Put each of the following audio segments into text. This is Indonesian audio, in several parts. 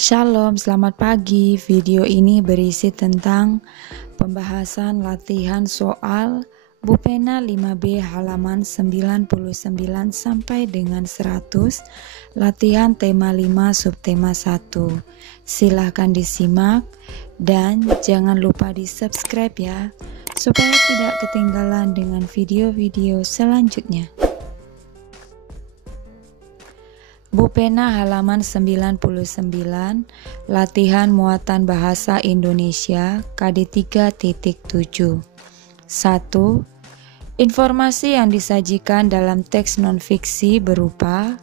Shalom, selamat pagi. Video ini berisi tentang pembahasan latihan soal Bupena 5B halaman 99 sampai dengan 100, latihan tema 5 subtema 1. Silahkan disimak dan jangan lupa di subscribe ya, supaya tidak ketinggalan dengan video-video selanjutnya. Bupena halaman 99, latihan muatan bahasa Indonesia KD 3.7. 1. Informasi yang disajikan dalam teks non-fiksi berupa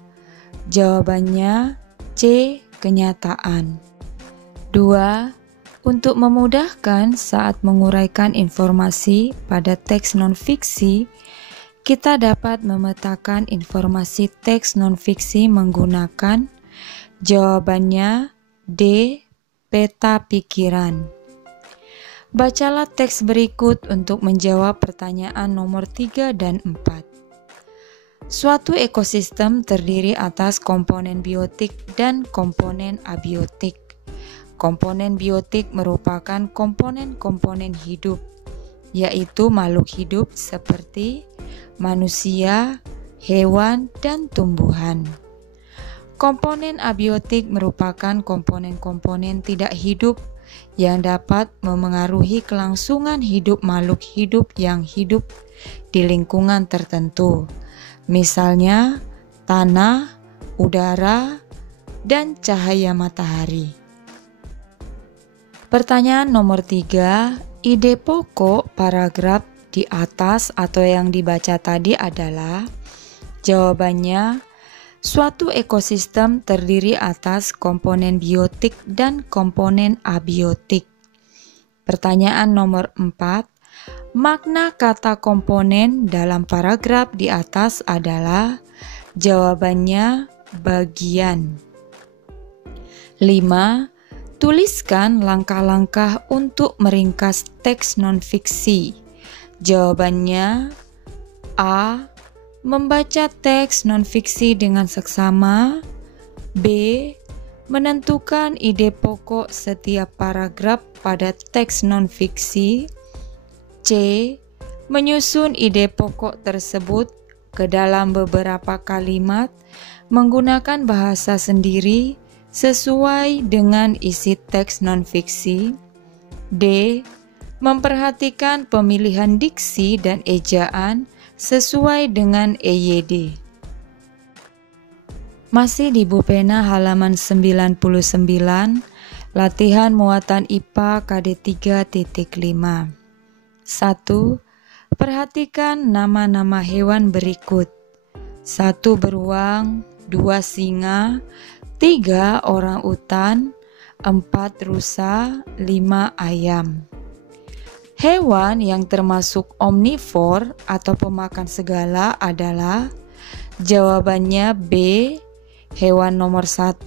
jawabannya C. Kenyataan. 2. Untuk memudahkan saat menguraikan informasi pada teks non-fiksi, kita dapat memetakan informasi teks non-fiksi menggunakan jawabannya D. Peta pikiran. Bacalah teks berikut untuk menjawab pertanyaan nomor 3 dan 4. Suatu ekosistem terdiri atas komponen biotik dan komponen abiotik. Komponen biotik merupakan komponen-komponen hidup, yaitu makhluk hidup seperti manusia, hewan, dan tumbuhan. Komponen abiotik merupakan komponen-komponen tidak hidup yang dapat memengaruhi kelangsungan hidup makhluk hidup yang hidup di lingkungan tertentu, misalnya tanah, udara, dan cahaya matahari. Pertanyaan nomor 3, ide pokok paragraf di atas atau yang dibaca tadi adalah jawabannya suatu ekosistem terdiri atas komponen biotik dan komponen abiotik. Pertanyaan nomor 4, makna kata komponen dalam paragraf di atas adalah jawabannya bagian. 5. Tuliskan langkah-langkah untuk meringkas teks non-fiksi. Jawabannya A. Membaca teks non-fiksi dengan seksama. B. Menentukan ide pokok setiap paragraf pada teks non-fiksi. C. Menyusun ide pokok tersebut ke dalam beberapa kalimat menggunakan bahasa sendiri sesuai dengan isi teks non-fiksi. D. Memperhatikan pemilihan diksi dan ejaan sesuai dengan EYD. Masih di Bupena halaman 99, latihan muatan IPA KD 3.5. 1. Perhatikan nama-nama hewan berikut. 1 beruang, 2 singa, 3 orang utan, 4 rusa, 5 ayam. Hewan yang termasuk omnivor atau pemakan segala adalah jawabannya B. Hewan nomor 1,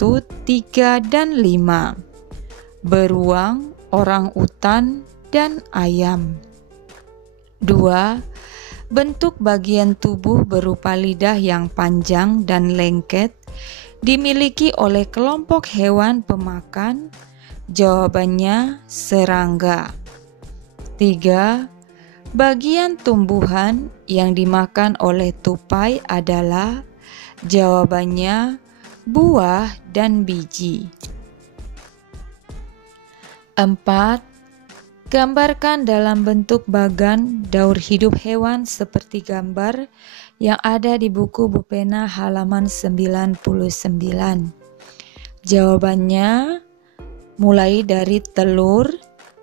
3, dan 5. Beruang, orang utan, dan ayam. 2. Bentuk bagian tubuh berupa lidah yang panjang dan lengket dimiliki oleh kelompok hewan pemakan. Jawabannya serangga. 3. Bagian tumbuhan yang dimakan oleh tupai adalah jawabannya buah dan biji. 4. Gambarkan dalam bentuk bagan daur hidup hewan seperti gambar yang ada di buku Bupena halaman 99. Jawabannya mulai dari telur,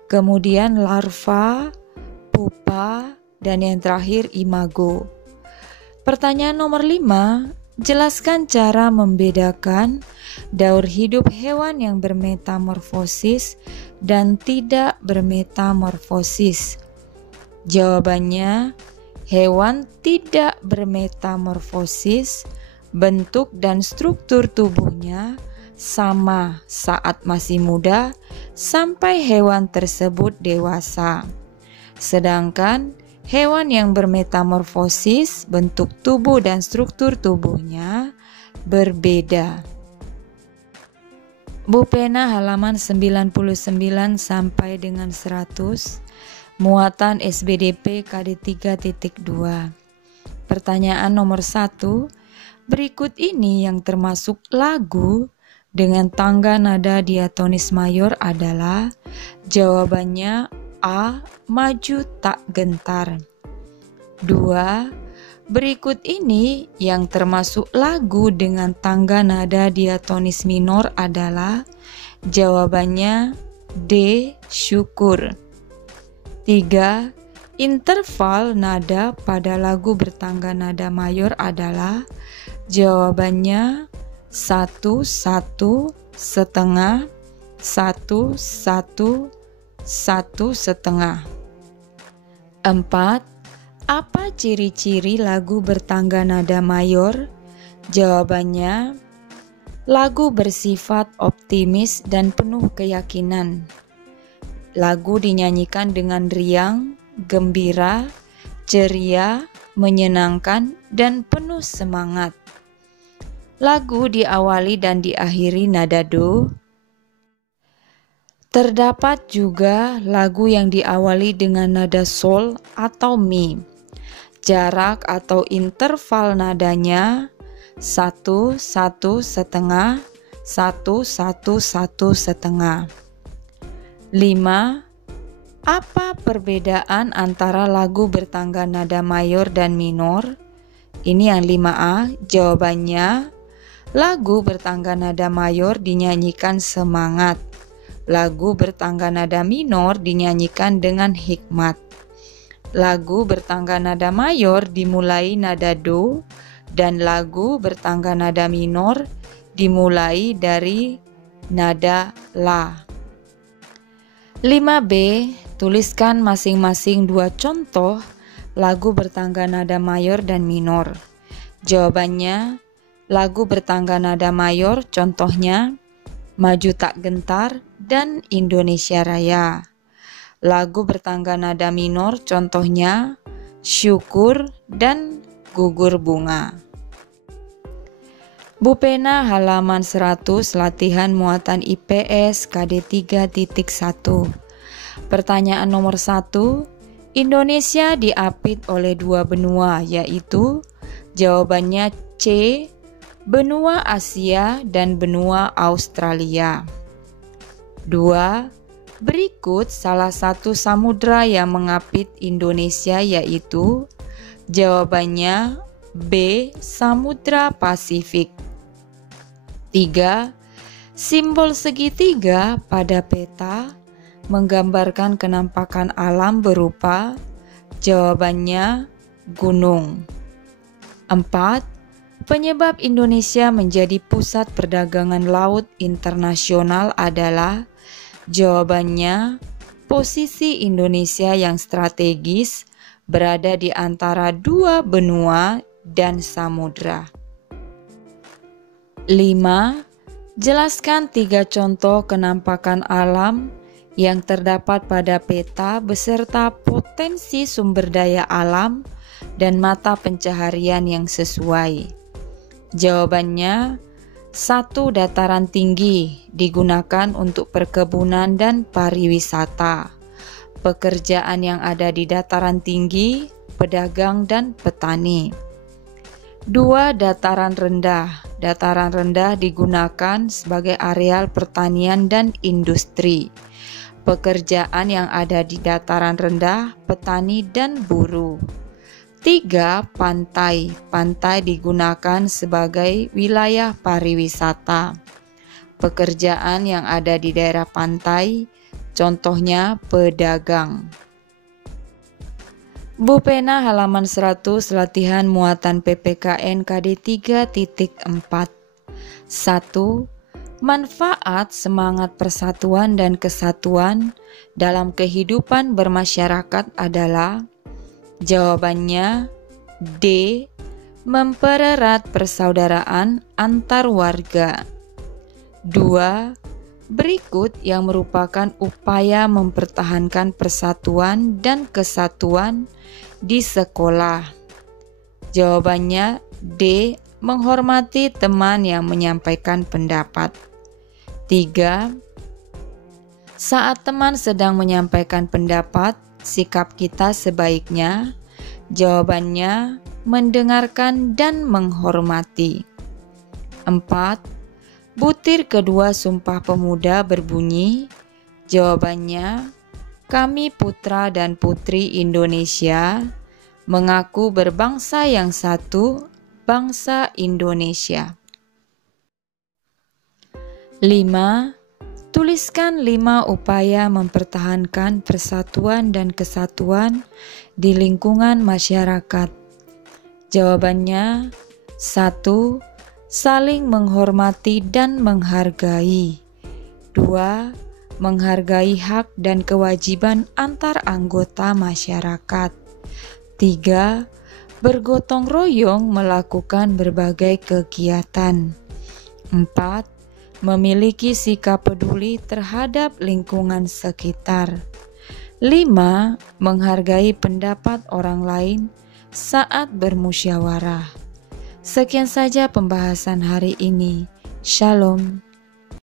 kemudian larva, pupa, dan yang terakhir imago. Pertanyaan nomor 5, jelaskan cara membedakan daur hidup hewan yang bermetamorfosis dan tidak bermetamorfosis. Jawabannya, hewan tidak bermetamorfosis, bentuk dan struktur tubuhnya sama saat masih muda sampai hewan tersebut dewasa. Sedangkan hewan yang bermetamorfosis, bentuk tubuh dan struktur tubuhnya berbeda. Bu Pena halaman 99 sampai dengan 100, muatan SBDP KD 3.2. Pertanyaan nomor 1, berikut ini yang termasuk lagu dengan tangga nada diatonis mayor adalah? Jawabannya A. Maju tak gentar. 2. Berikut ini yang termasuk lagu dengan tangga nada diatonis minor adalah? Jawabannya D. Syukur. 3. Interval nada pada lagu bertangga nada mayor adalah? Jawabannya 1 1 setengah 1 1 1 setengah. 4. Apa ciri-ciri lagu bertangga nada mayor? Jawabannya, lagu bersifat optimis dan penuh keyakinan. Lagu dinyanyikan dengan riang, gembira, ceria, menyenangkan, dan penuh semangat. Lagu diawali dan diakhiri nada do. Terdapat juga lagu yang diawali dengan nada sol atau mi. Jarak atau interval nadanya 1 1 setengah 1 1 1 setengah. 5. Apa perbedaan antara lagu bertangga nada mayor dan minor? Ini yang 5A. Jawabannya, lagu bertangga nada mayor dinyanyikan semangat. Lagu bertangga nada minor dinyanyikan dengan hikmat. Lagu bertangga nada mayor dimulai nada do, dan lagu bertangga nada minor dimulai dari nada la. 5B, tuliskan masing-masing 2 contoh lagu bertangga nada mayor dan minor. Jawabannya, lagu bertangga nada mayor contohnya Maju Tak Gentar dan Indonesia Raya. Lagu bertangga nada minor contohnya Syukur dan Gugur Bunga. Bu Pena halaman 100 latihan muatan IPS KD 3.1. Pertanyaan nomor 1, Indonesia diapit oleh 2 benua, yaitu? Jawabannya C. Benua Asia dan benua Australia. 2. Berikut salah satu samudra yang mengapit Indonesia, yaitu? Jawabannya B. Samudra Pasifik. 3. Simbol segitiga pada peta menggambarkan kenampakan alam berupa? Jawabannya gunung. 4. Penyebab Indonesia menjadi pusat perdagangan laut internasional adalah? Jawabannya, posisi Indonesia yang strategis berada di antara 2 benua dan samudra. 5. Jelaskan 3 contoh kenampakan alam yang terdapat pada peta beserta potensi sumber daya alam dan mata pencaharian yang sesuai. Jawabannya, 1. Dataran tinggi digunakan untuk perkebunan dan pariwisata. Pekerjaan yang ada di dataran tinggi, pedagang dan petani. 2. Dataran rendah. Dataran rendah digunakan sebagai areal pertanian dan industri. Pekerjaan yang ada di dataran rendah, petani dan buruh. 3. Pantai. Pantai digunakan sebagai wilayah pariwisata. Pekerjaan yang ada di daerah pantai, contohnya pedagang. Bu Pena halaman 100 latihan muatan PPKN KD 3.4. 1. Manfaat semangat persatuan dan kesatuan dalam kehidupan bermasyarakat adalah? Jawabannya D. Mempererat persaudaraan antar warga. 2. Berikut yang merupakan upaya mempertahankan persatuan dan kesatuan di sekolah. Jawabannya D. Menghormati teman yang menyampaikan pendapat. 3. Saat teman sedang menyampaikan pendapat, sikap kita sebaiknya, jawabannya, mendengarkan dan menghormati. 4. Butir kedua Sumpah Pemuda berbunyi, jawabannya, kami putra dan putri Indonesia, mengaku berbangsa yang satu, bangsa Indonesia. 5. Tuliskan 5 upaya mempertahankan persatuan dan kesatuan di lingkungan masyarakat. Jawabannya, 1. Saling menghormati dan menghargai. 2. Menghargai hak dan kewajiban antar anggota masyarakat. 3. Bergotong royong melakukan berbagai kegiatan. 4. Memiliki sikap peduli terhadap lingkungan sekitar. 5. Menghargai pendapat orang lain saat bermusyawarah. Sekian saja pembahasan hari ini. Shalom.